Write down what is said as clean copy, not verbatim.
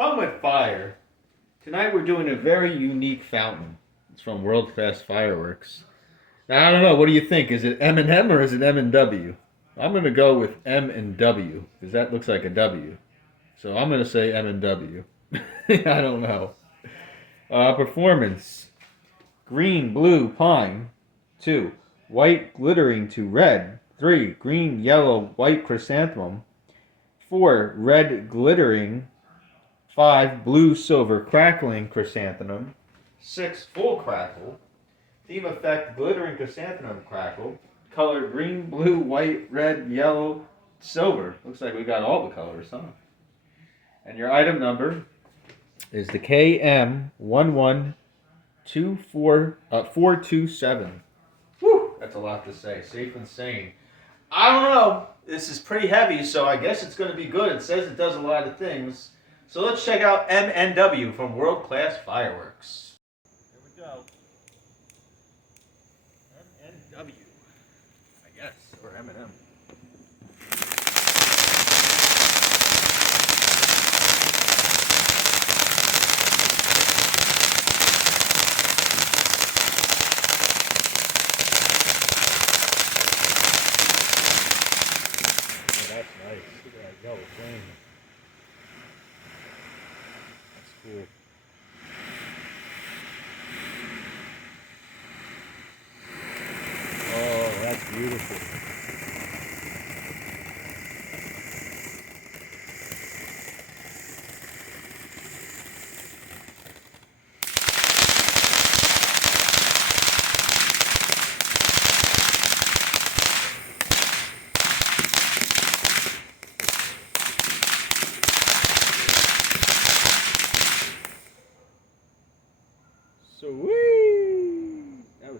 Fun with Fire. Tonight we're doing a very unique fountain. It's from World Class Fireworks. Now I don't know. What do you think? Is it M&M or is it M&W? I'm gonna go with M&W because that looks like a W. So I'm gonna say M&W. I don't know. Performance: green, blue, pine. 2. White glittering to red. 3. Green, yellow, white chrysanthemum. 4. Red glittering. 5. Blue, silver, crackling chrysanthemum. 6. Full crackle. Theme effect: glittering chrysanthemum crackle. Color: green, blue, white, red, yellow, silver. Looks like we got all the colors, huh? And your item number is the KM1124427. Whew, that's a lot to say. Safe and sane. I don't know. This is pretty heavy, so I guess it's going to be good. It says it does a lot of things. So let's check out M&W from World Class Fireworks. Here we go. M&W, I guess, or M&M. That's nice. Look at that yellow flame. That's cool. Oh, that's beautiful. Sweet.